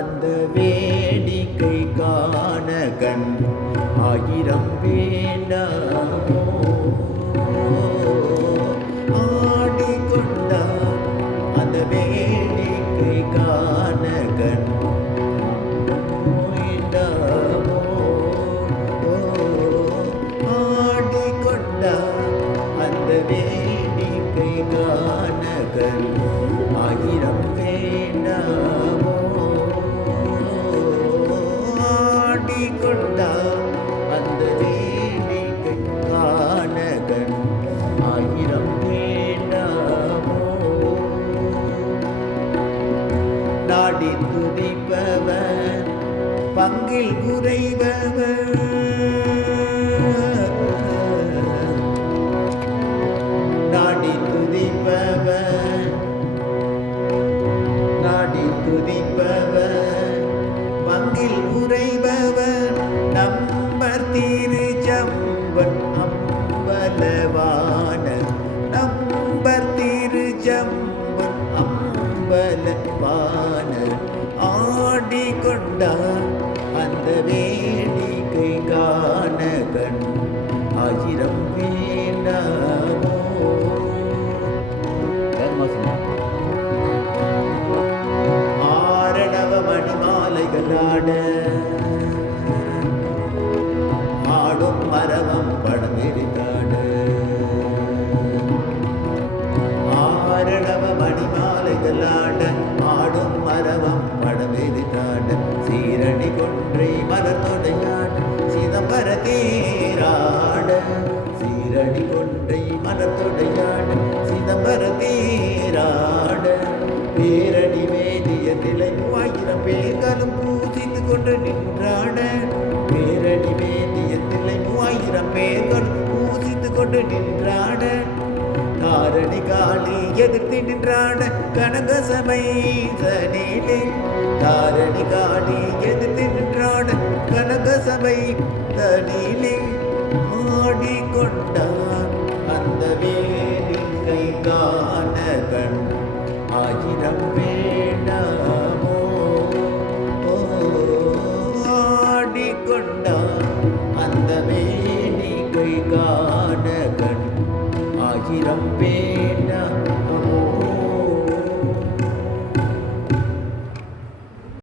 அந்த வேடிக்கை காண கண் ஆயிரம் வேண்டாமோ ஆடிக்கொண்டார் அந்த வேடிக்கை காண கண் வேண்டாமோ ஆடிக்கொண்டார் அந்த வேடிக்கை காண கண் ஆயிரம் வேண்டாமோ ஆடிக்கொண்டார் அந்த வேடிக்கை காண கண் ஆயிரம் வேண்டாமோ நாடி துதிப்பவர் பங்கில் குறைபவர் நாடி துதிப்பவர் நாடி துதிப்பவர் பங்கில் உறைபவர் நம்பர் திருச்சம்பன் அம்பலவான நம்பர் திருச்சம்பன் அம்பலவான ஆடிக்கொண்டார் அந்த வேடிக்கை காண கண் ஆயிரம் வேண்டாமோ ஆரணவ மணிமாலைகள் ஆடும் மரவம் படம் எரித்தாட ஆரணவ மணிமாலைகள் ஆடும் மரவம் படம் எரித்தாட சீரணி கொன்றை மலர்த்தொடையாட சிதம்பர தேராட சீரணி கொன்றை மலர்த்தொடையாட சிதம்பர தேராட பேரடி வேதியத்திலை 3000 பேர்களும் பூஜித்து கொண்டு நின்றாட பேரடி வேதியத்திலை 3000 பேர்களும் பூஜித்து கொண்டு நின்றாட தாரணி காளி எதிர்த்து நின்றாட கனக சபை தனிலே தாரணி காளி எதிர்த்து நின்றாட கனக சபை தனிலே ஆடிக்கொண்டார் அந்த வேடிக்கை காண கண் ஆயிரம்